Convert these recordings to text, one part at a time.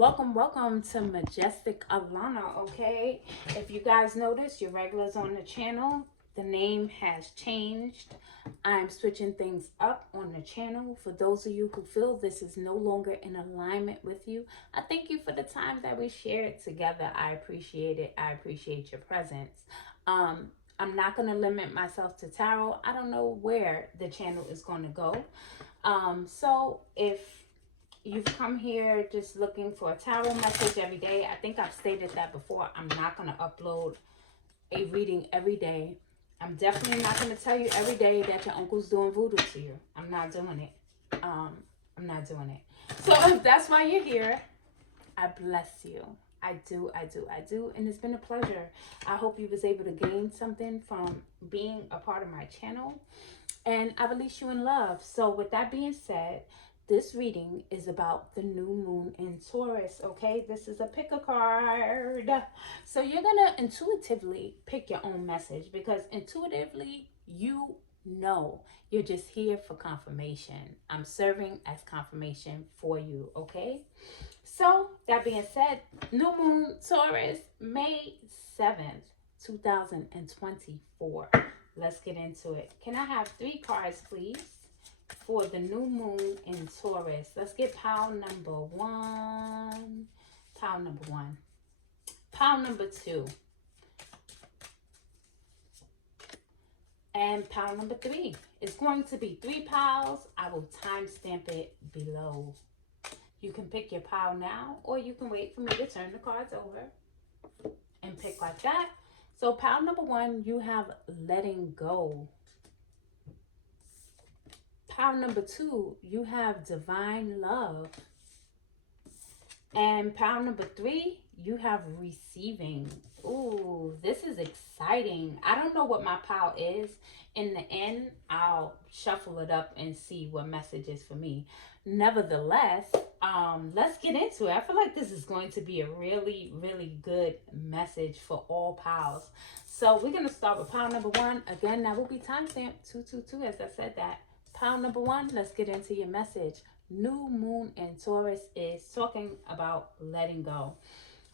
Welcome to Majestic Alana, okay? If you guys notice, your regulars on the channel, the name has changed. I'm switching things up on the channel. For those of you who feel this is no longer in alignment with you, I thank you for the time that we shared together. I appreciate it. I appreciate your presence. I'm not going to limit myself to tarot. I don't know where the channel is going to go. So if you've come here just looking for a tarot message every day, I think I've stated that before. I'm not going to upload a reading every day. I'm definitely not going to tell you every day that your uncle's doing voodoo to you. I'm not doing it. I'm not doing it. So if that's why you're here, I bless you. I do. And it's been a pleasure. I hope you was able to gain something from being a part of my channel. And I release you in love. So with that being said, this reading is about the new moon in Taurus, okay? This is a pick a card. So you're going to intuitively pick your own message because intuitively you know you're just here for confirmation. I'm serving as confirmation for you, okay? So that being said, new moon Taurus, May 7th, 2024. Let's get into it. Can I have 3 cards, please, for the new moon in Taurus? Let's get pile number 1. Pile number 1. Pile number 2. And pile number 3. It's going to be 3 piles. I will timestamp it below. You can pick your pile now, or you can wait for me to turn the cards over and pick like that. So pile number 1, you have letting go. Pile number 2, you have divine love. And pile number 3, you have receiving. Ooh, this is exciting. I don't know what my pile is. In the end, I'll shuffle it up and see what message is for me. Nevertheless, let's get into it. I feel like this is going to be a really, really good message for all piles. So we're going to start with pile number 1. Again, that will be timestamped 222 as I said that. Pile number 1, let's get into your message. New moon in Taurus is talking about letting go.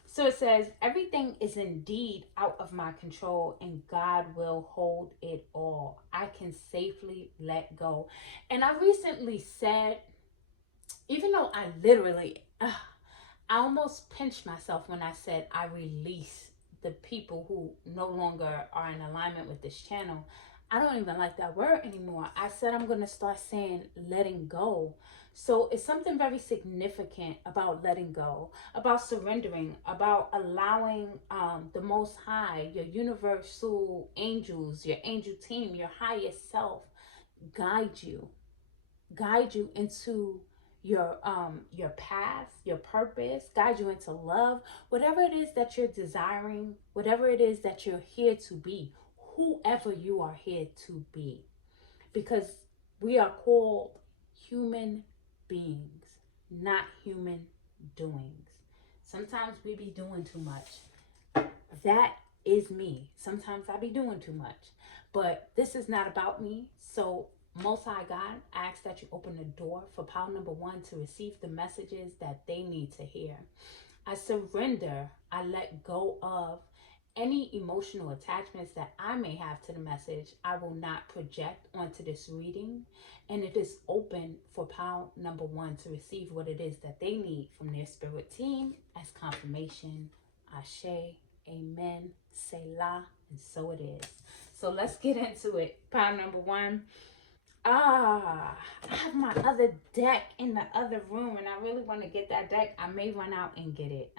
So it says, everything is indeed out of my control and God will hold it all. I can safely let go. And I recently said, even though I literally, I almost pinched myself when I said I release the people who no longer are in alignment with this channel. I don't even like that word anymore. I said I'm going to start saying letting go. So it's something very significant about letting go, about surrendering, about allowing the Most High, your universal angels, your angel team, your highest self guide you into your path, your purpose, guide you into love, whatever it is that you're desiring, whatever it is that you're here to be, whoever you are here to be, because we are called human beings, not human doings. Sometimes we be doing too much. That is me. Sometimes I be doing too much, but this is not about me. So Most High God, I ask that you open the door for pile number 1 to receive the messages that they need to hear. I surrender, I let go of any emotional attachments that I may have to the message. I will not project onto this reading, and it is open for pile number 1 to receive what it is that they need from their spirit team as confirmation. Ashe, amen, selah, and so it is. So let's get into it. Pile number 1. I have my other deck in the other room and I really want to get that deck. I may run out and get it.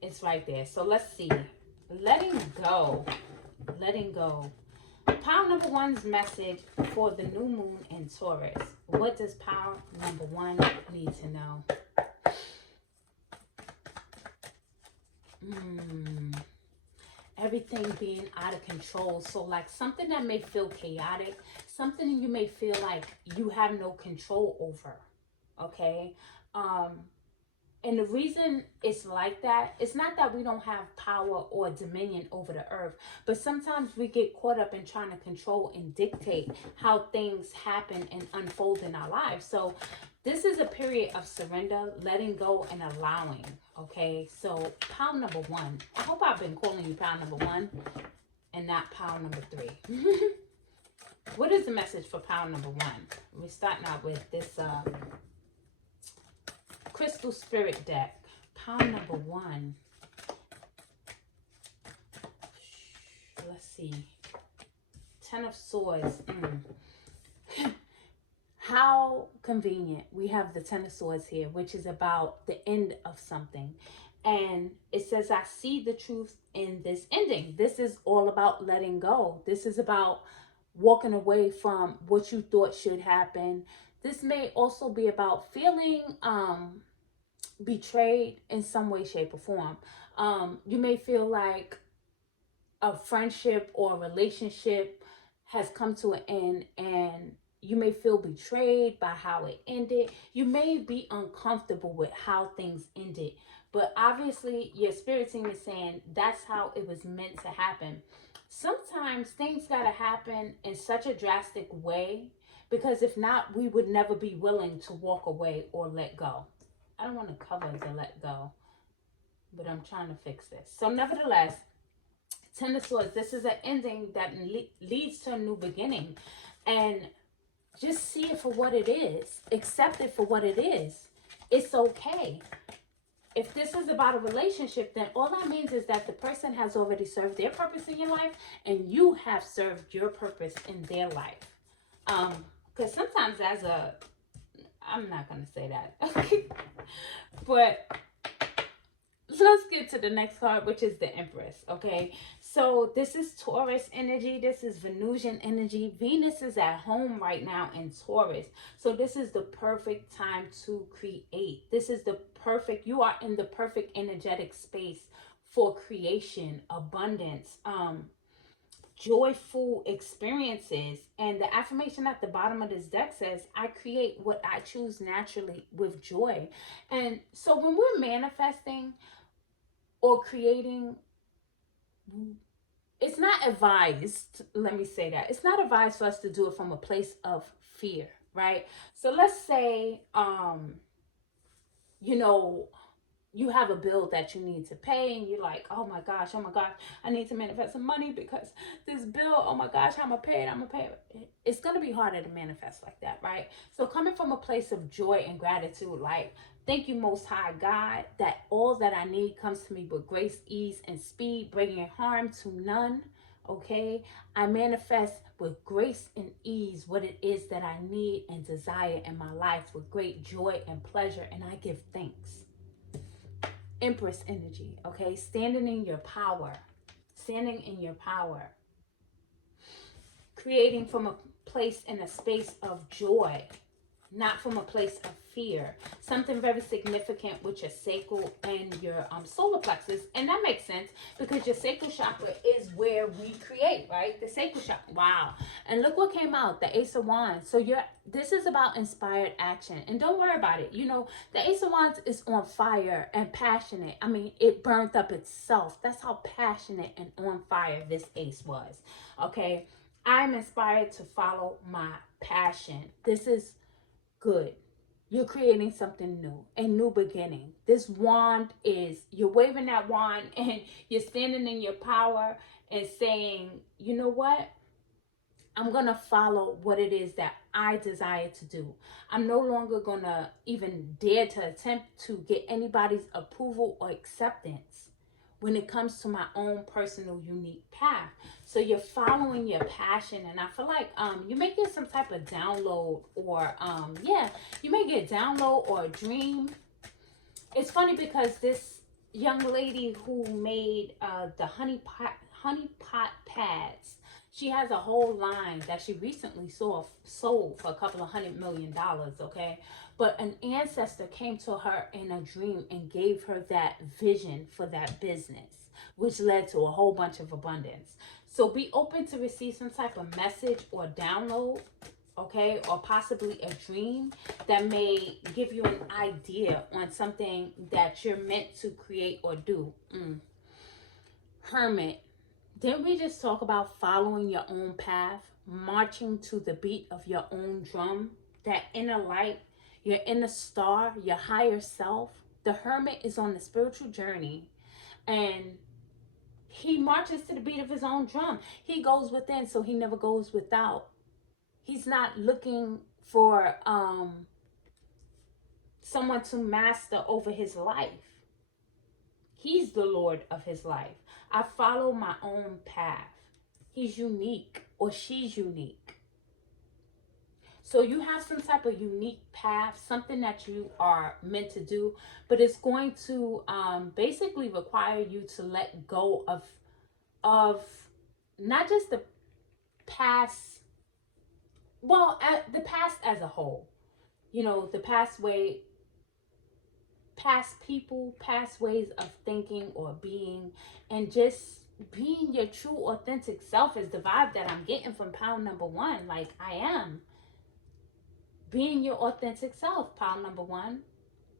It's right there. So let's see. Letting go. Pile number 1's message for the new moon in Taurus. What does pile number 1 need to know? Everything being out of control. So like something that may feel chaotic, something you may feel like you have no control over. Okay. And the reason it's like that, it's not that we don't have power or dominion over the earth, but sometimes we get caught up in trying to control and dictate how things happen and unfold in our lives. So this is a period of surrender, letting go, and allowing. Okay, so pile number one. I hope I've been calling you pile number one and not pile number three. What is the message for pile number one? We're starting out with this Crystal Spirit deck. Pile number one. Let's see. Ten of Swords. How convenient. We have the Ten of Swords here, which is about the end of something. And it says, I see the truth in this ending. This is all about letting go. This is about walking away from what you thought should happen. This may also be about feeling betrayed in some way, shape, or form. You may feel like a friendship or a relationship has come to an end, and you may feel betrayed by how it ended. You may be uncomfortable with how things ended, but obviously your spirit team is saying that's how it was meant to happen. Sometimes things gotta happen in such a drastic way, because if not, we would never be willing to walk away or let go. I don't want to cover the let go, but I'm trying to fix this. So nevertheless, Ten of Swords, this is an ending that leads to a new beginning. And just see it for what it is. Accept it for what it is. It's okay. If this is about a relationship, then all that means is that the person has already served their purpose in your life, and you have served your purpose in their life. Because sometimes I'm not going to say that. But let's get to the next card, which is the Empress. Okay, so this is Taurus energy. This is Venusian energy. Venus is at home right now in Taurus, so this is the perfect time to create. This is the perfect, you are in the perfect energetic space for creation, abundance, joyful experiences. And the affirmation at the bottom of this deck says, I create what I choose naturally with joy. And so when we're manifesting or creating, it's not advised, let me say that, it's not advised for us to do it from a place of fear, right? So let's say you know, you have a bill that you need to pay, and you're like, oh my gosh, I need to manifest some money because this bill, oh my gosh, I'm gonna pay it. It's gonna be harder to manifest like that, right? So coming from a place of joy and gratitude, like, thank you, Most High God, that all that I need comes to me with grace, ease, and speed, bringing harm to none. Okay, I manifest with grace and ease what it is that I need and desire in my life with great joy and pleasure, and I give thanks. Empress energy, okay? Standing in your power. Standing in your power. Creating from a place and a space of joy, not from a place of fear. Something very significant with your sacral and your solar plexus. And that makes sense because your sacral chakra is where we create, right? The sacral chakra. Wow. And look what came out, the Ace of Wands. So this is about inspired action. And don't worry about it. You know, the Ace of Wands is on fire and passionate. I mean, it burned up itself. That's how passionate and on fire this ace was. Okay. I'm inspired to follow my passion. This is good. You're creating something new, a new beginning. This wand is, you're waving that wand and you're standing in your power and saying, you know what? I'm going to follow what it is that I desire to do. I'm no longer going to even dare to attempt to get anybody's approval or acceptance when it comes to my own personal unique path. So you're following your passion, and I feel like you may get some type of download, or you may get a download or a dream. It's funny because this young lady who made the honey pot pads, she has a whole line that she recently sold for a couple of $100 million, okay? But an ancestor came to her in a dream and gave her that vision for that business, which led to a whole bunch of abundance. So be open to receive some type of message or download okay, or possibly a dream that may give you an idea on something that you're meant to create or do. Hermit. Didn't we just talk about following your own path, marching to the beat of your own drum, that inner light, your inner star, your higher self? The hermit is on the spiritual journey, and he marches to the beat of his own drum. He goes within, so he never goes without. He's not looking for someone to master over his life. He's the Lord of his life. I follow my own path. He's unique, or she's unique. So you have some type of unique path, something that you are meant to do, but it's going to basically require you to let go of not just the past, well, the past as a whole. You know, the past past people, past ways of thinking or being, and just being your true authentic self is the vibe that I'm getting from pile number one. Like, I am being your authentic self. Pile number one,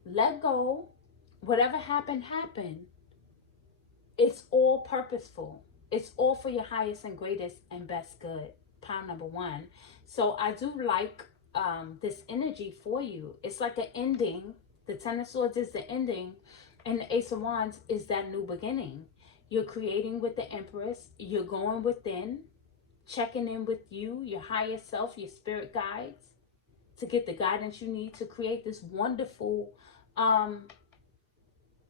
let go. Whatever happened, happened. It's all purposeful. It's all for your highest and greatest and best good. Pile number one. So I do like this energy for you. It's like an ending. The Ten of Swords is the ending, and the Ace of Wands is that new beginning. You're creating with the Empress. You're going within, checking in with you, your higher self, your spirit guides, to get the guidance you need to create this wonderful,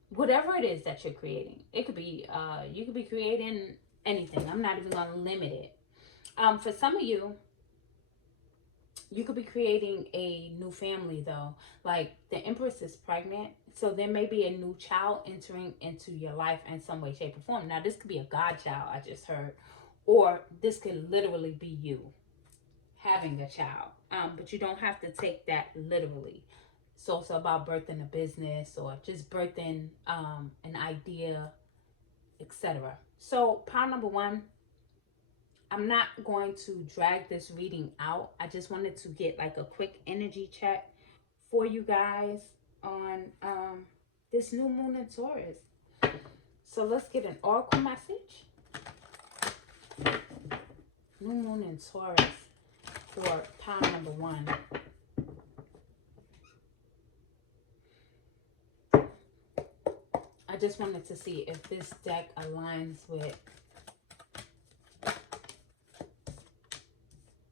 whatever it is that you're creating. It could be, you could be creating anything. I'm not even going to limit it. For some of you, you could be creating a new family though. Like, the Empress is pregnant, so there may be a new child entering into your life in some way, shape, or form. Now, this could be a godchild, I just heard, or this could literally be you having a child. But you don't have to take that literally. It's also about birthing a business or just birthing an idea, etc. So, pile number one, I'm not going to drag this reading out. I just wanted to get like a quick energy check for you guys on this new moon in Taurus. So let's get an oracle message. New moon in Taurus for pile number one. I just wanted to see if this deck aligns with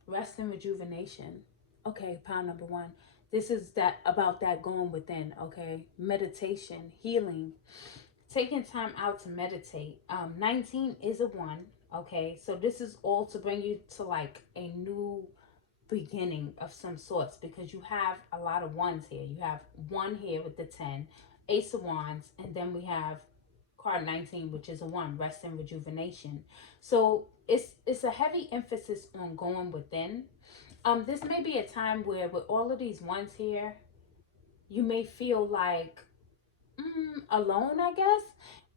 rest and rejuvenation. Okay, pile number one. This is that about that going within, okay? Meditation, healing, taking time out to meditate. 19 is a 1, okay? So this is all to bring you to like a new beginning of some sorts, because you have a lot of ones here. You have 1 here with the 10, Ace of Wands, and then we have card 19, which is a 1, rest and rejuvenation. So it's a heavy emphasis on going within. This may be a time where with all of these ones here, you may feel like alone, I guess,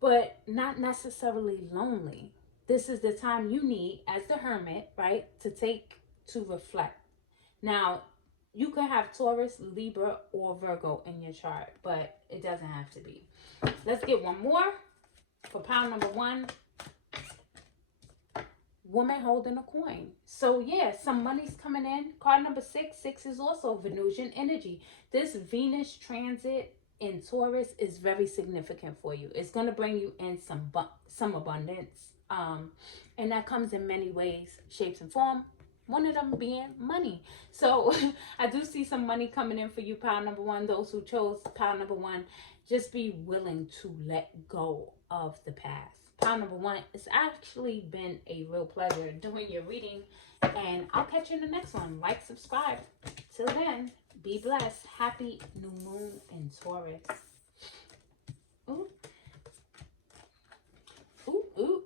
but not necessarily lonely. This is the time you need as the hermit, right, to reflect. Now, you could have Taurus, Libra, or Virgo in your chart, but it doesn't have to be. Let's get one more for pile number one. Woman holding a coin. So yeah, some money's coming in. Card number 6. 6 is also Venusian energy. This Venus transit in Taurus is very significant for you. It's going to bring you in some abundance. And that comes in many ways, shapes, and form. One of them being money. So I do see some money coming in for you, pile number one. Those who chose pile number one, just be willing to let go of the past. Pile number one, it's actually been a real pleasure doing your reading, and I'll catch you in the next one. Like, subscribe. Till then, be blessed. Happy new moon in Taurus. Ooh. Ooh, ooh.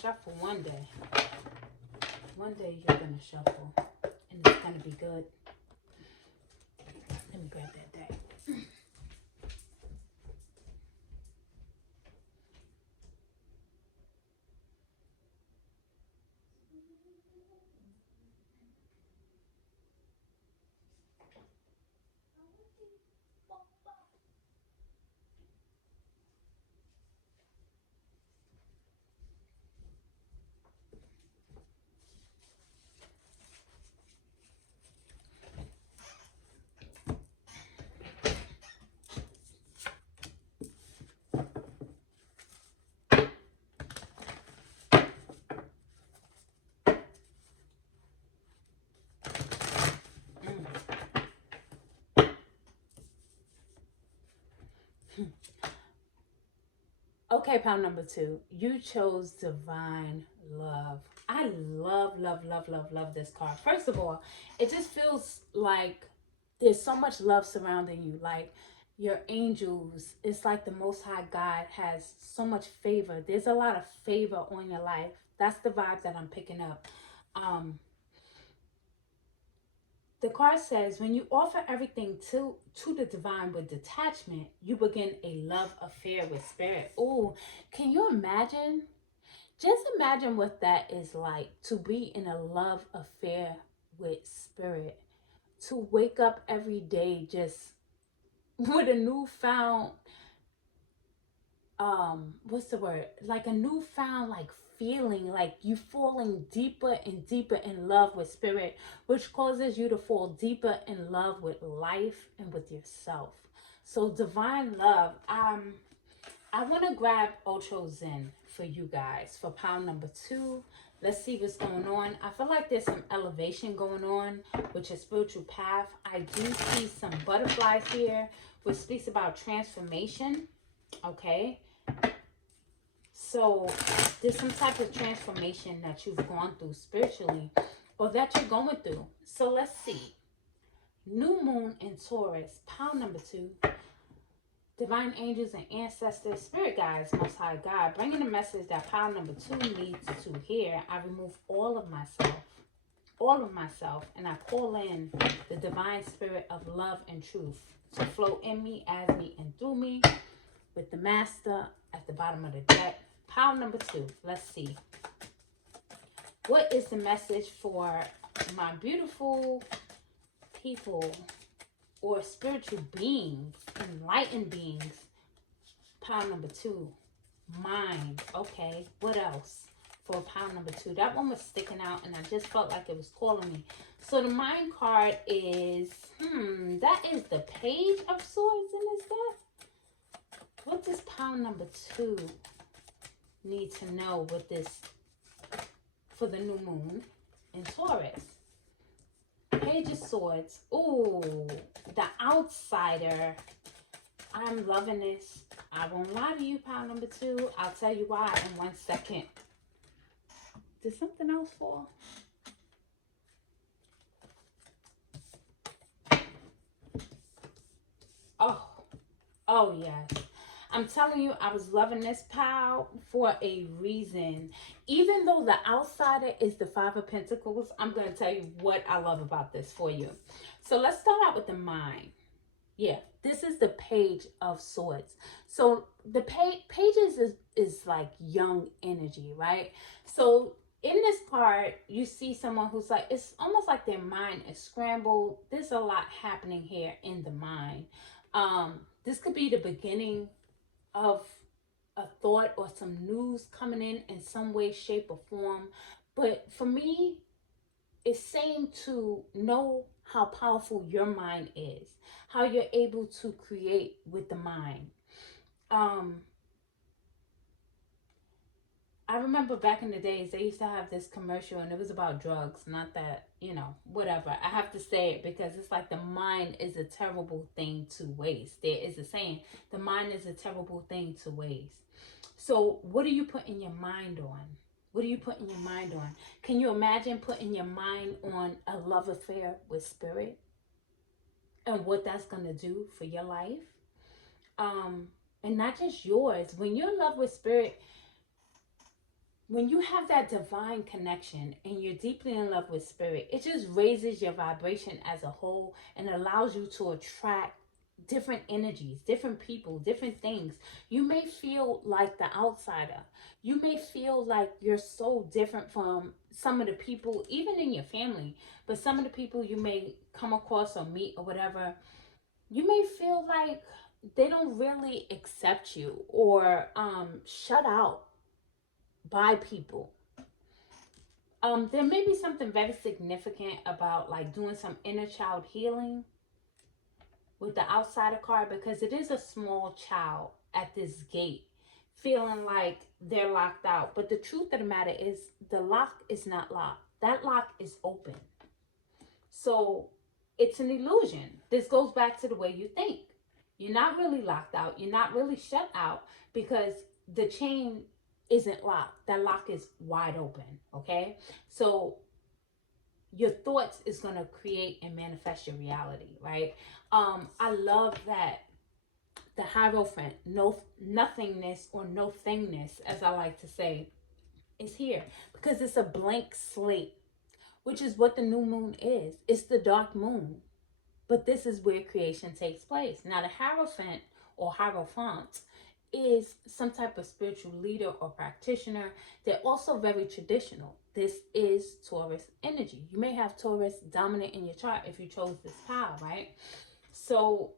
shuffle one day. One day you're going to shuffle. And it's going to be good. Let me grab that deck. Okay, pile number 2. You chose divine love. I love this card. First of all, it just feels like there's so much love surrounding you. Like your angels, it's like the Most High God has so much favor. There's a lot of favor on your life. That's the vibe that I'm picking up. The card says, when you offer everything to the divine with detachment, you begin a love affair with spirit. Oh, can you imagine? Just imagine what that is like, to be in a love affair with spirit. To wake up every day just with a newfound, what's the word? Like a newfound like feeling, like you falling deeper and deeper in love with spirit, which causes you to fall deeper in love with life and with yourself. So divine love. I want to grab Ultra Zen for you guys for pile number 2. Let's see what's going on. I feel like there's some elevation going on with your spiritual path. I do see some butterflies here, which speaks about transformation. Okay. So there's some type of transformation that you've gone through spiritually, or that you're going through. So let's see. New moon in Taurus, pile number 2. Divine angels and ancestors, spirit guides, Most High God, bringing a message that pile number 2 needs to hear. I remove all of myself, and I call in the divine spirit of love and truth to flow in me, as me, and through me, with the master at the bottom of the deck. Pile number 2, let's see. What is the message for my beautiful people, or spiritual beings, enlightened beings? Pile number 2, mind. Okay, what else for pile number 2? That one was sticking out and I just felt like it was calling me. So the mind card is, that is the Page of Swords in this deck. What does pile number 2 need to know with this for the new moon in Taurus? Page of Swords. Ooh, the outsider. I'm loving this. I won't lie to you, pile number 2. I'll tell you why in 1 second. Did something else fall? Oh yes. I'm telling you, I was loving this pile for a reason. Even though the outsider is the 5 of Pentacles, I'm going to tell you what I love about this for you. So let's start out with the mind. Yeah, this is the Page of Swords. So the pages is like young energy, right? So in this card, you see someone who's like, it's almost like their mind is scrambled. There's a lot happening here in the mind. This could be the beginning of a thought or some news coming in some way, shape, or form. But for me, it's saying to know how powerful your mind is, how you're able to create with the mind. I remember back in the days, they used to have this commercial and it was about drugs. Not that, whatever. I have to say it because it's like the mind is a terrible thing to waste. There is a saying, the mind is a terrible thing to waste. So what are you putting your mind on? What are you putting your mind on? Can you imagine putting your mind on a love affair with spirit? And what that's going to do for your life? And not just yours. When you're in love with spirit, when you have that divine connection and you're deeply in love with spirit, it just raises your vibration as a whole and allows you to attract different energies, different people, different things. You may feel like the outsider. You may feel like you're so different from some of the people, even in your family, but some of the people you may come across or meet or whatever, you may feel like they don't really accept you or shut out by people. There may be something very significant about like doing some inner child healing with the outsider card, because it is a small child at this gate feeling like they're locked out. But the truth of the matter is the lock is not locked. That lock is open. So it's an illusion. This goes back to the way you think. You're not really locked out. You're not really shut out because the chain isn't locked. That lock is wide open. Okay. So your thoughts is going to create and manifest your reality, right? I love that the Hierophant, no nothingness or no thingness, as I like to say, is here because it's a blank slate, which is what the new moon is. It's the dark moon, but this is where creation takes place. Now, the Hierophant or Hierophant is some type of spiritual leader or practitioner. They're also very traditional. This is Taurus energy. You may have Taurus dominant in your chart if you chose this pile, right? So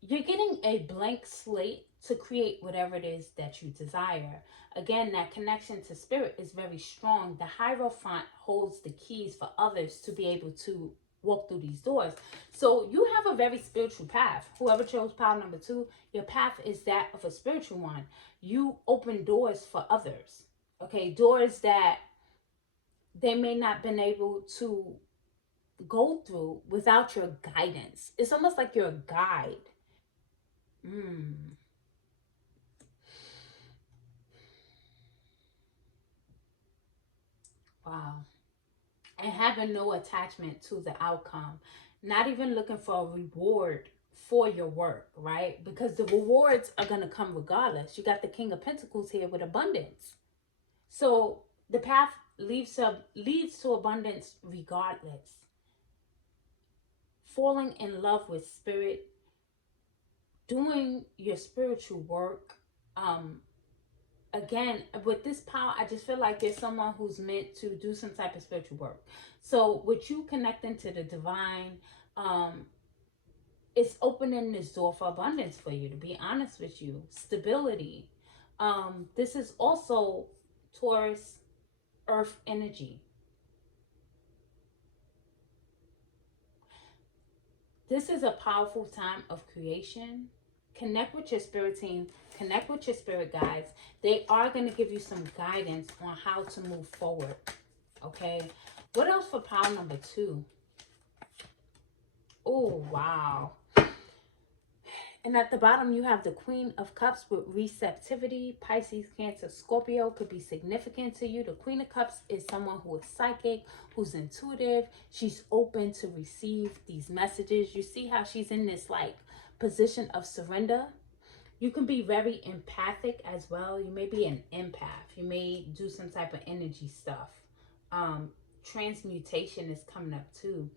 you're getting a blank slate to create whatever it is that you desire. Again, that connection to spirit is very strong. The Hierophant holds the keys for others to be able to walk through these doors. So you have a very spiritual path. Whoever chose pile number 2, your path is that of a spiritual one. You open doors for others. Okay, doors that they may not been able to go through without your guidance. It's almost like you're a guide. Wow. And having no attachment to the outcome, not even looking for a reward for your work, right? Because the rewards are going to come regardless. You got the King of Pentacles here with abundance. So the path leads to abundance regardless. Falling in love with spirit, doing your spiritual work. Again, with this power, I just feel like there's someone who's meant to do some type of spiritual work. So with you connecting to the divine, it's opening this door for abundance for you, to be honest with you. Stability. This is also Taurus earth energy. This is a powerful time of creation. Connect with your spirit team. Connect with your spirit guides. They are going to give you some guidance on how to move forward. Okay. What else for pile number 2? Oh, wow. And at the bottom, you have the Queen of Cups with receptivity. Pisces, Cancer, Scorpio could be significant to you. The Queen of Cups is someone who is psychic, who's intuitive. She's open to receive these messages. You see how she's in this like position of surrender. You can be very empathic as well. You may be an empath. You may do some type of energy stuff. Transmutation is coming up too.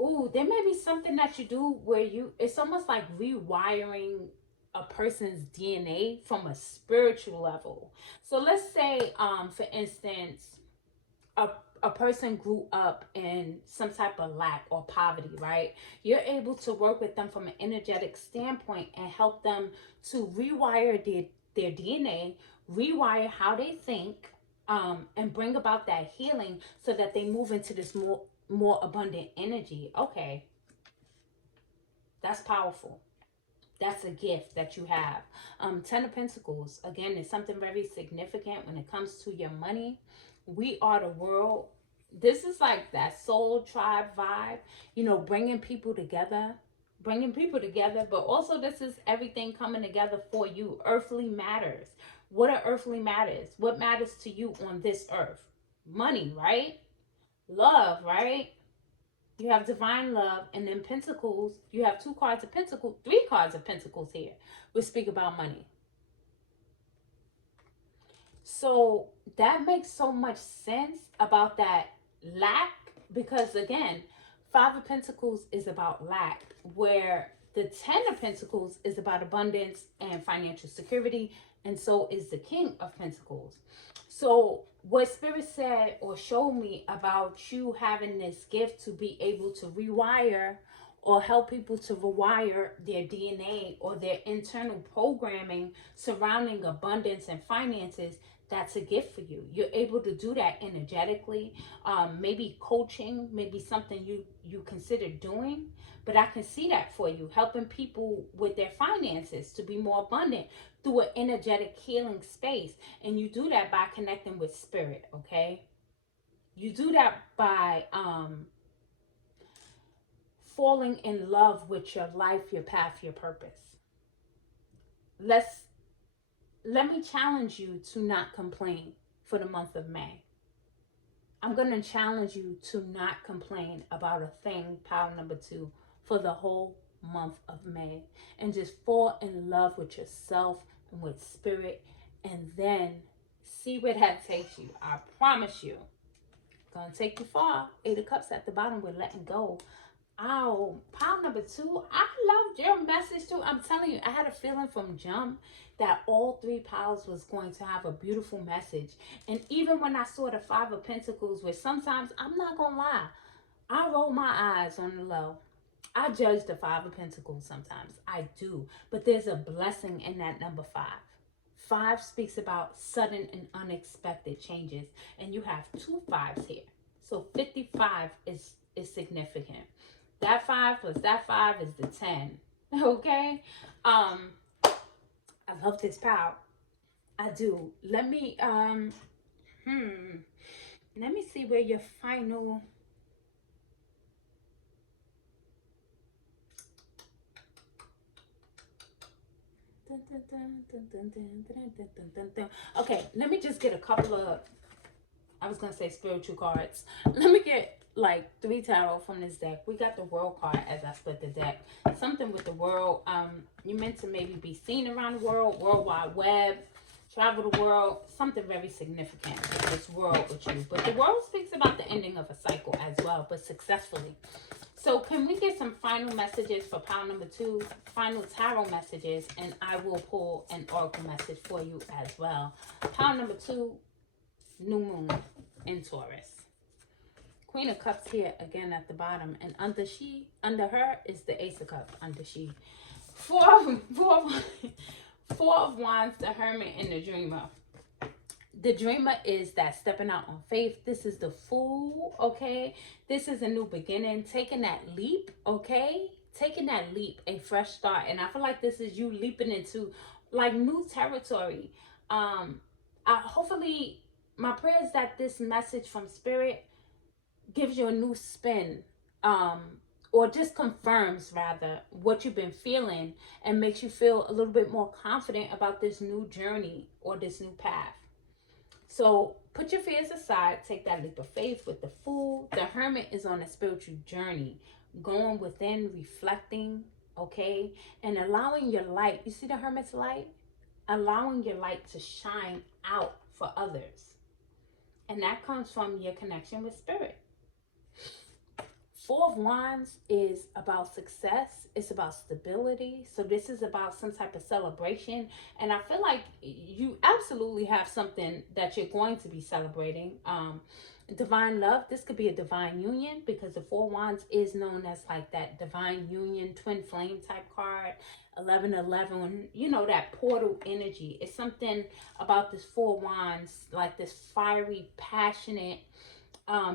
Ooh, there may be something that you do where it's almost like rewiring a person's DNA from a spiritual level. So let's say, for instance, a person grew up in some type of lack or poverty, right? You're able to work with them from an energetic standpoint and help them to rewire their DNA, rewire how they think, and bring about that healing so that they move into this more abundant energy. Okay, that's powerful. That's a gift that you have. 10 of Pentacles, again, is something very significant when it comes to your money. We are the world. This is like that soul tribe vibe, you know, bringing people together, but also this is everything coming together for you. Earthly matters. What are earthly matters? What matters to you on this earth? Money, right? Love, right? You have divine love, and then Pentacles, you have 2 cards of Pentacles, 3 cards of Pentacles here. We speak about money. So that makes so much sense about that lack, because again, Five of Pentacles is about lack, where the Ten of Pentacles is about abundance and financial security, and so is the King of Pentacles. So what Spirit said or showed me about you having this gift to be able to rewire or help people to rewire their DNA or their internal programming surrounding abundance and finances, that's a gift for you. You're able to do that energetically. Maybe coaching, maybe something you consider doing. But I can see that for you, helping people with their finances to be more abundant through an energetic healing space. And you do that by connecting with spirit, okay? You do that by falling in love with your life, your path, your purpose. Let me challenge you to not complain for the month of May. I'm going to challenge you to not complain about a thing, pile number 2, for the whole month of May. And just fall in love with yourself and with spirit. And then see where that takes you. I promise you. Going to take you far. 8 of Cups at the bottom. We're letting go. Oh, pile number 2. I loved your message too. I'm telling you, I had a feeling from jump that all 3 piles was going to have a beautiful message. And even when I saw the 5 of Pentacles, which sometimes, I'm not going to lie, I roll my eyes on the low. I judge the 5 of Pentacles sometimes. I do. But there's a blessing in that number 5. 5 speaks about sudden and unexpected changes. And you have 2 5s here. So 55 is significant. That 5 plus that 5 is the 10. Okay? I love this pile. I do. Let me see where your final okay, let me just get a couple of, I was gonna say spiritual cards. Let me get like 3 tarot from this deck. We got the World card as I split the deck. Something with the world. You meant to maybe be seen around the world, World Wide Web, travel the world, something very significant with this world with you. But the world speaks about the ending of a cycle as well, but successfully. So can we get some final messages for pile number 2, final tarot messages, and I will pull an oracle message for you as well. Pile number 2, new moon in Taurus. Queen of Cups here again at the bottom, and under her is the Ace of Cups. Under she, four of Wands, the Hermit, and the Dreamer. The Dreamer is that stepping out on faith. This is the Fool, okay? This is a new beginning, taking that leap, okay? Taking that leap, a fresh start. And I feel like this is you leaping into like new territory. Hopefully, my prayer is that this message from Spirit gives you a new spin, or just confirms rather what you've been feeling and makes you feel a little bit more confident about this new journey or this new path. So put your fears aside, take that leap of faith with the Fool. The Hermit is on a spiritual journey, going within, reflecting, okay, and allowing your light. You see the Hermit's light? Allowing your light to shine out for others. And that comes from your connection with Spirit. 4 of Wands is about success. It's about stability. So this is about some type of celebration. And I feel like you absolutely have something that you're going to be celebrating. Divine love. This could be a divine union because the 4 Wands is known as like that divine union, twin flame type card. 1111, you know, that portal energy. It's something about this 4 Wands, like this fiery, passionate,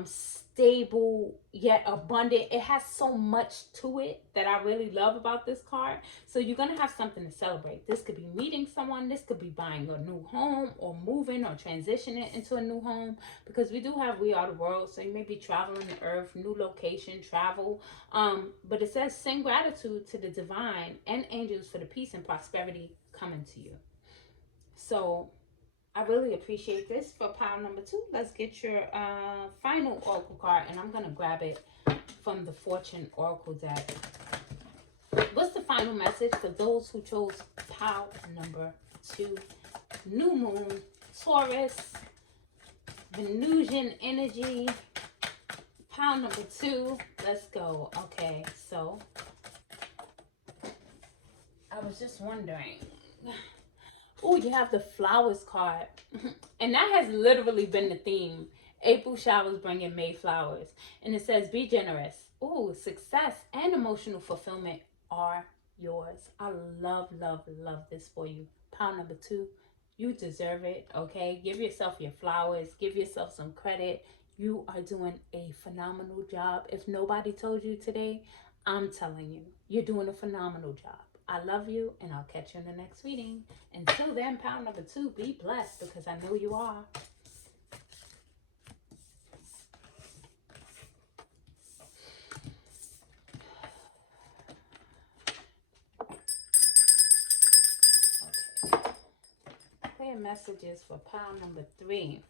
stable yet abundant. It has so much to it that I really love about this card. So you're gonna have something to celebrate. This could be meeting someone, this could be buying a new home, or moving or transitioning into a new home, because we are the world. So you may be traveling the earth, new location, travel, but it says sing gratitude to the divine and angels for the peace and prosperity coming to you. So I really appreciate this for pile number 2. Let's get your final oracle card, and I'm going to grab it from the Fortune Oracle deck. What's the final message for those who chose pile number 2? New Moon, Taurus, Venusian energy, pile number 2. Let's go. Okay, so I was just wondering. Oh, you have the flowers card. And that has literally been the theme. April showers bring in May flowers. And it says, be generous. Oh, success and emotional fulfillment are yours. I love, love, love this for you. Pile number 2. You deserve it, okay? Give yourself your flowers. Give yourself some credit. You are doing a phenomenal job. If nobody told you today, I'm telling you, you're doing a phenomenal job. I love you, and I'll catch you in the next reading. Until then, pile number 2, be blessed, because I know you are. Okay. Clear messages for pile number 3.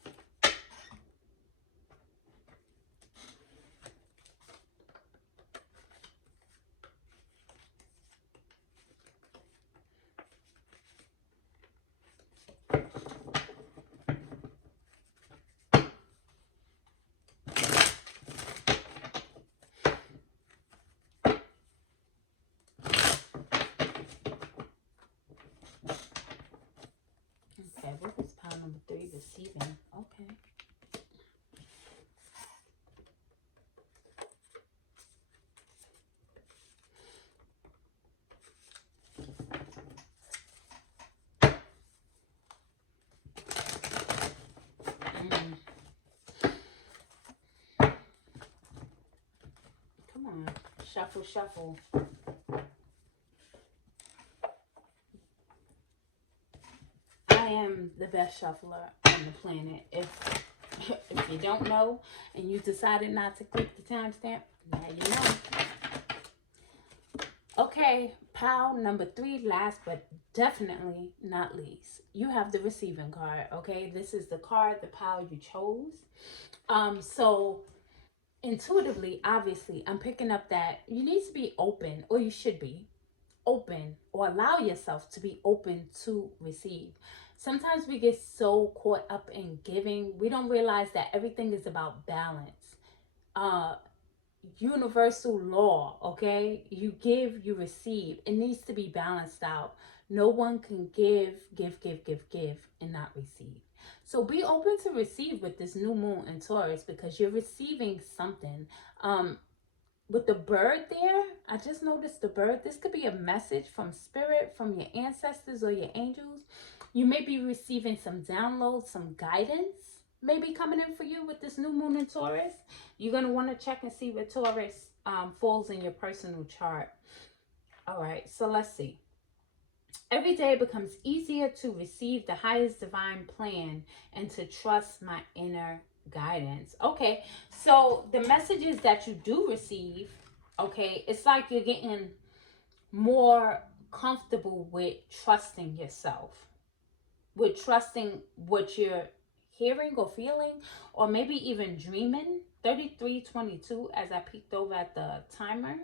Okay, what was pile number 3 receiving? Okay. Come on. Shuffle, shuffle. I am the best shuffler on the planet. If you don't know and you decided not to click the timestamp, now you know. Okay, pile number 3, last but definitely not least. You have the receiving card, okay? This is the card, the pile you chose. So intuitively, obviously, I'm picking up that you need to be open, or you should be open, or allow yourself to be open to receive. Sometimes we get so caught up in giving, we don't realize that everything is about balance. Universal law, okay? You give, you receive. It needs to be balanced out. No one can give and not receive. So be open to receive with this new moon in Taurus, because you're receiving something. With the bird there, I just noticed the bird. This could be a message from spirit, from your ancestors or your angels. You may be receiving some downloads, some guidance maybe coming in for you with this new moon in Taurus. You're going to want to check and see where Taurus falls in your personal chart. All right, so let's see. Every day it becomes easier to receive the highest divine plan and to trust my inner guidance. Okay, so the messages that you do receive, okay, it's like you're getting more comfortable with trusting yourself, with trusting what you're hearing or feeling, or maybe even dreaming. 3322 as I peeked over at the timer.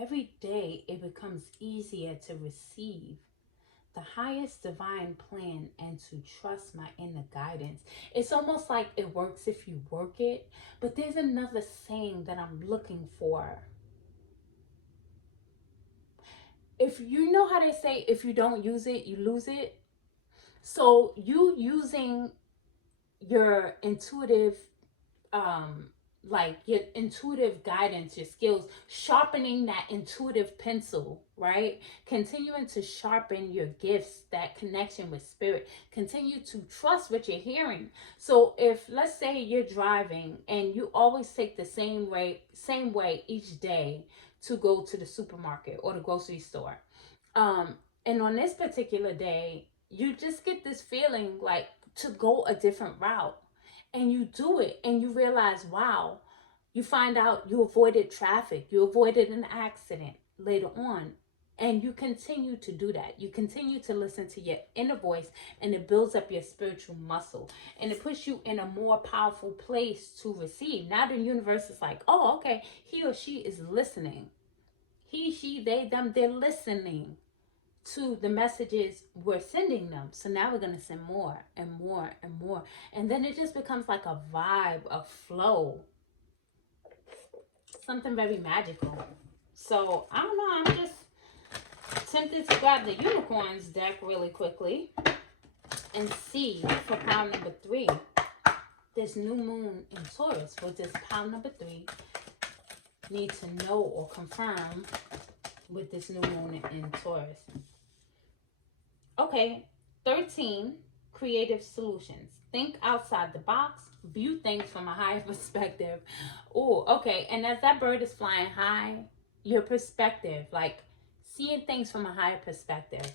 Every day it becomes easier to receive the highest divine plan and to trust my inner guidance. It's almost like it works if you work it, but there's another saying that I'm looking for. If you know how they say, if you don't use it, you lose it. So you using your intuitive like your intuitive guidance, your skills, sharpening that intuitive pencil, right? Continuing to sharpen your gifts, that connection with spirit. Continue to trust what you're hearing. So if, let's say you're driving and you always take the same way each day to go to the supermarket or the grocery store, and on this particular day you just get this feeling like to go a different route, and you do it and you realize, wow, you find out you avoided traffic, you avoided an accident later on, and you continue to do that. You continue to listen to your inner voice, and it builds up your spiritual muscle, and it puts you in a more powerful place to receive. Now the universe is like, oh, okay, he or she is listening. he, she, they, them, they're listening to the messages we're sending them. So now we're going to send more and more and more. And then it just becomes like a vibe, a flow, something very magical. So I don't know, I'm just tempted to grab the unicorns deck really quickly and see for pile number 3, this new moon in Taurus. What does pile number 3 need to know or confirm with this new moon in Taurus? Okay, 13, creative solutions. Think outside the box, view things from a higher perspective. Oh, okay, and as that bird is flying high, your perspective, like seeing things from a higher perspective.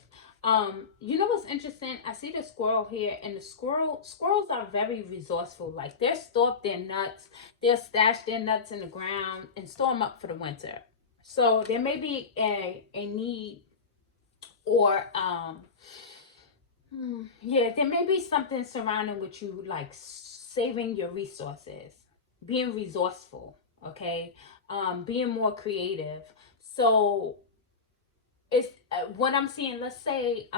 You know what's interesting? I see the squirrel here, and the squirrels are very resourceful. Like, they'll store up their nuts, they'll stash their nuts in the ground and store them up for the winter. So there may be a need, or yeah, there may be something surrounding with you, like saving your resources, being resourceful, okay, being more creative. So it's what I'm seeing. Let's say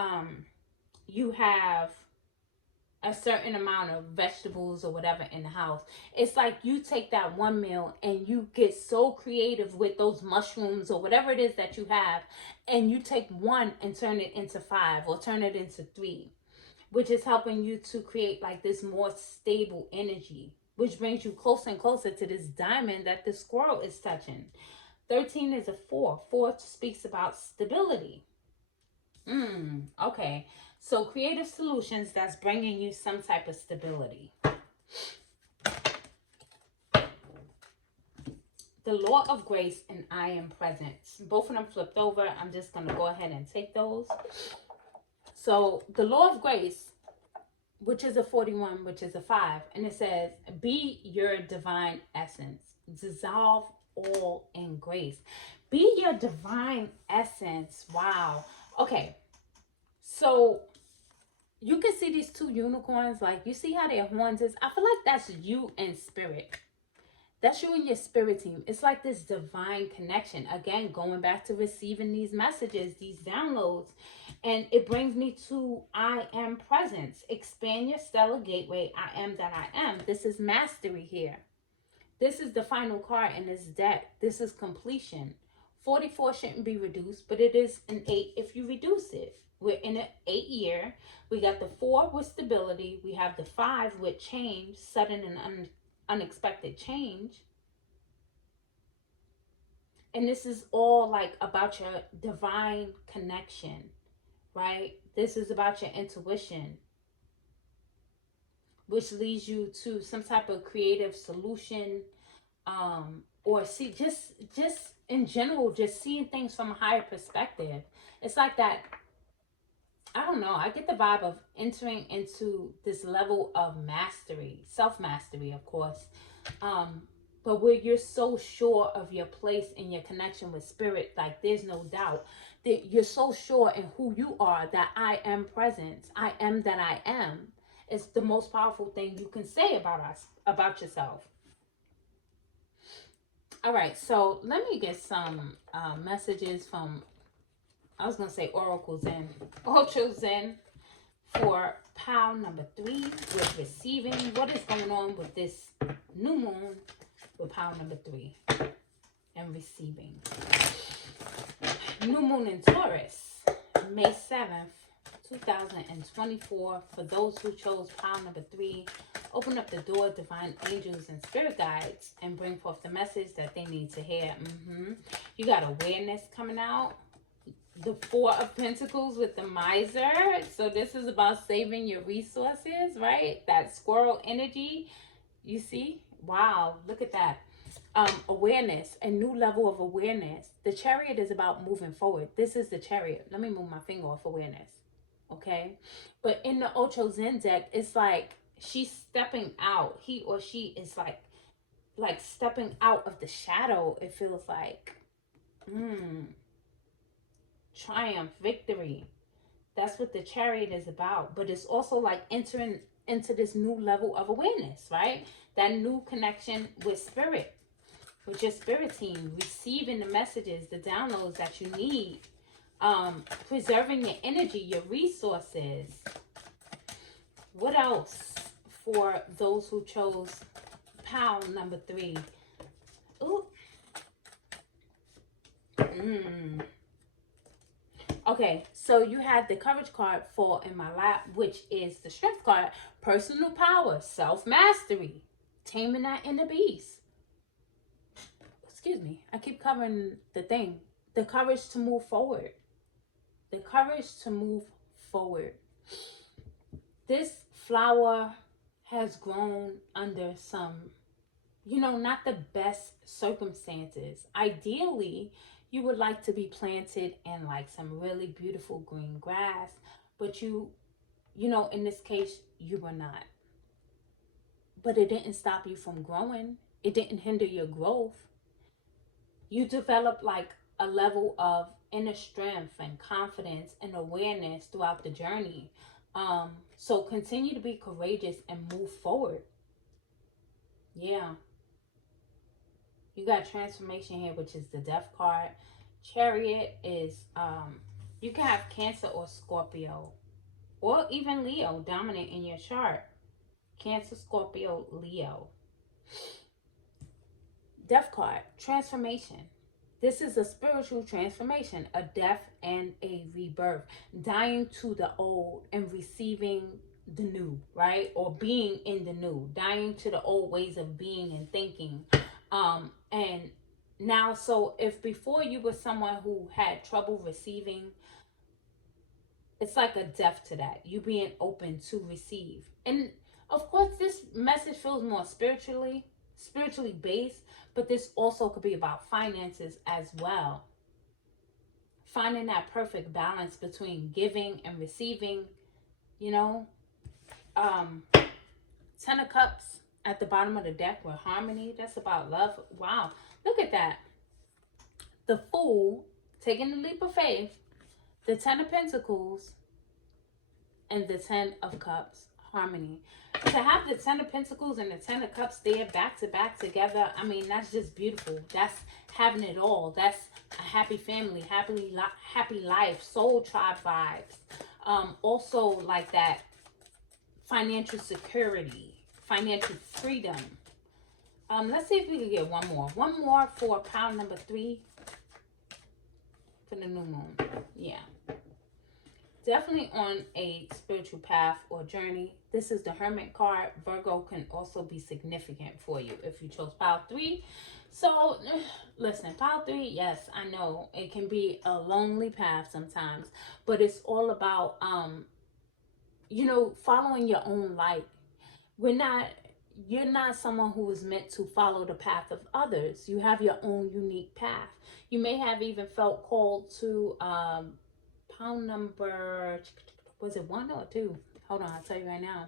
you have a certain amount of vegetables or whatever in the house. It's like you take that one meal and you get so creative with those mushrooms or whatever it is that you have, and you take one and turn it into 5 or turn it into 3, which is helping you to create like this more stable energy, which brings you closer and closer to this diamond that the squirrel is touching. 13 is a 4. 4 speaks about stability. Okay. So creative solutions, that's bringing you some type of stability. The law of grace and I am present. Both of them flipped over. I'm just going to go ahead and take those. So the law of grace, which is a 41, which is a 5. And it says, be your divine essence. Dissolve all in grace. Be your divine essence. Wow. Okay. So you can see these 2 unicorns, like you see how their horns is. I feel like that's you in spirit. That's you and your spirit team. It's like this divine connection. Again, going back to receiving these messages, these downloads. And it brings me to I am presence. Expand your stellar gateway. I am that I am. This is mastery here. This is the final card in this deck. This is completion. 44 shouldn't be reduced, but it is an 8 if you reduce it. We're in an 8 year. We got the 4 with stability. We have the 5 with change, sudden and unexpected change. And this is all like about your divine connection, right? This is about your intuition, which leads you to some type of creative solution, or see just in general, just seeing things from a higher perspective. It's like that. I don't know. I get the vibe of entering into this level of mastery, self-mastery, of course. But where you're so sure of your place and your connection with spirit, like there's no doubt that you're so sure in who you are, that I am present. I am that I am. It's the most powerful thing you can say about yourself. All right. So let me get some messages from, I was going to say Oracle Zen, Ultra Zen, for pile number 3 with receiving. What is going on with this new moon with pile number 3 and receiving? New moon in Taurus, May 7th, 2024. For those who chose pile number 3, open up the door, divine angels and spirit guides, and bring forth the message that they need to hear. You got awareness coming out. The 4 of Pentacles with the miser. So this is about saving your resources, right? That squirrel energy. You see? Wow, look at that. Awareness, a new level of awareness. The Chariot is about moving forward. This is the Chariot. Let me move my finger off awareness. Okay? But in the Ocho Zen deck, it's like she's stepping out. He or she is like stepping out of the shadow. It feels like. Triumph, victory. That's what the Chariot is about. But it's also like entering into this new level of awareness, right? That new connection with spirit. with your spirit team, receiving the messages, the downloads that you need, preserving your energy, your resources. What else for those who chose pile number 3? Ooh. Okay, so you had the courage card fall in my lap, which is the strength card. Personal power, self-mastery, taming that inner beast. Excuse me, I keep covering the thing. The courage to move forward. The courage to move forward. This flower has grown under some, not the best circumstances. Ideally, you would like to be planted in like some really beautiful green grass, but in this case, you were not. But it didn't stop you from growing. It didn't hinder your growth. You developed like a level of inner strength and confidence and awareness throughout the journey. So continue to be courageous and move forward. Yeah. You got transformation here, which is the death card. Chariot is, you can have Cancer or Scorpio, or even Leo dominant in your chart. Cancer, Scorpio, Leo. Death card, transformation. This is a spiritual transformation, a death and a rebirth. Dying to the old and receiving the new, right? Or being in the new. Dying to the old ways of being and thinking. And now, so if before you were someone who had trouble receiving, it's like a death to that. You being open to receive. And of course, this message feels more spiritually based, but this also could be about finances as well. Finding that perfect balance between giving and receiving, 10 of Cups at the bottom of the deck with harmony. That's about love. Wow. Look at that. The Fool, taking the leap of faith. The 10 of Pentacles. And the 10 of Cups, harmony. To have the 10 of Pentacles and the 10 of Cups there back to back together, I mean, that's just beautiful. That's having it all. That's a happy family, happy life, soul tribe vibes. Also like that financial security, financial freedom. Let's see if we can get one more. One more for pile number 3 for the new moon. Yeah. Definitely on a spiritual path or journey. This is the Hermit card. Virgo can also be significant for you if you chose pile 3. So, listen, pile 3, yes, I know it can be a lonely path sometimes, but it's all about, following your own light. You're not someone who is meant to follow the path of others. You have your own unique path. You may have even felt called to, pile number, was it 1 or 2? Hold on, I'll tell you right now.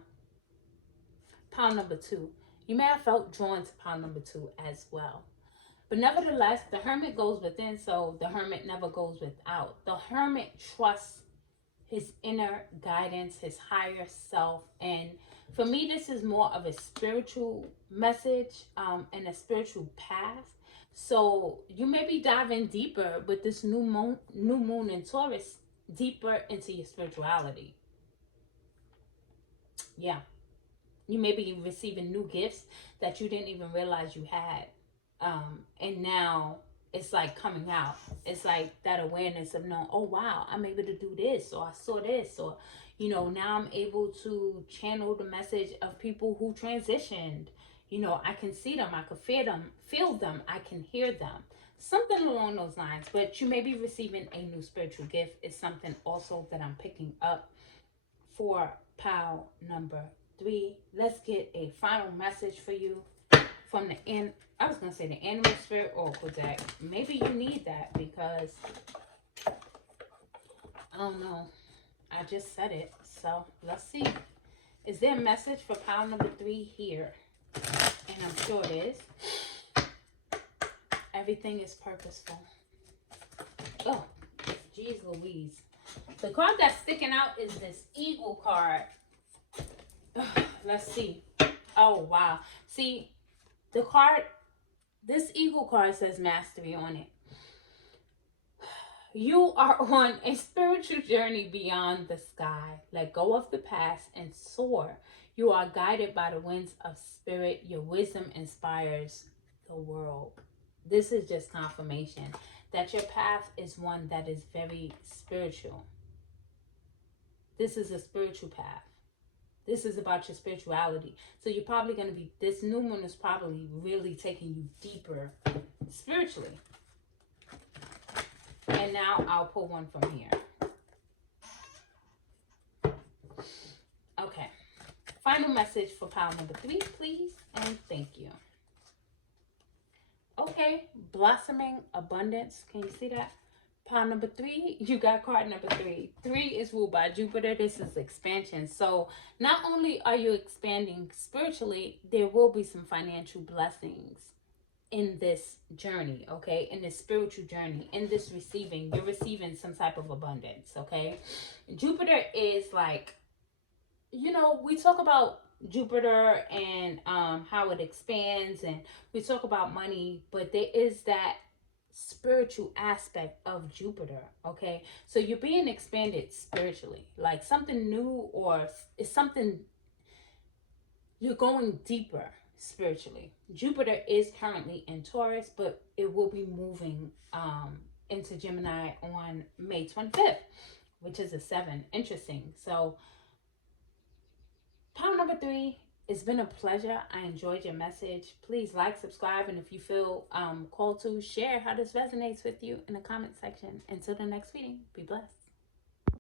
Pile number 2. You may have felt drawn to pile number 2 as well. But nevertheless, the Hermit goes within, so the Hermit never goes without. The Hermit trusts his inner guidance, his higher self. And for me, this is more of a spiritual message and a spiritual path. So you may be diving deeper with this new moon in Taurus, deeper into your spirituality. Yeah. You may be receiving new gifts that you didn't even realize you had. And now it's like coming out. It's like that awareness of knowing, oh wow, I'm able to do this, or I saw this, or now I'm able to channel the message of people who transitioned. I can see them, I can feel them, I can hear them. Something along those lines. But you may be receiving a new spiritual gift. It's something also that I'm picking up for pile number 3. Let's get a final message for you from the end. I was going to say the Animal Spirit Oracle deck. Maybe you need that because, I don't know. I just said it. So let's see. Is there a message for pile number 3 here? And I'm sure it is. Everything is purposeful. Oh, geez Louise. The card that's sticking out is this Eagle card. Let's see. Oh, wow. See, the card, This Eagle card says mastery on it. You are on a spiritual journey beyond the sky. Let go of the past and soar. You are guided by the winds of spirit. Your wisdom inspires the world. This is just confirmation that your path is one that is very spiritual. This is a spiritual path. This is about your spirituality. So you're probably going to be, this new moon is probably really taking you deeper spiritually. And now I'll pull one from here. Okay. Final message for pile number 3, please. And thank you. Okay. Blossoming abundance. Can you see that? Pile number 3, you got card number 3. 3 is ruled by Jupiter. This is expansion. So not only are you expanding spiritually, there will be some financial blessings in this journey, okay? In this spiritual journey, in this receiving. You're receiving some type of abundance, okay? Jupiter is like, you know, we talk about Jupiter and how it expands, and we talk about money, but there is that spiritual aspect of Jupiter, okay? So you're being expanded spiritually, like something new, or it's something, you're going deeper spiritually. Jupiter is currently in Taurus, but it will be moving into Gemini on May 25th, which is a 7. Interesting. So pile number 3, it's been a pleasure. I enjoyed your message. Please like, subscribe, and if you feel called to, share how this resonates with you in the comment section. Until the next reading, be blessed.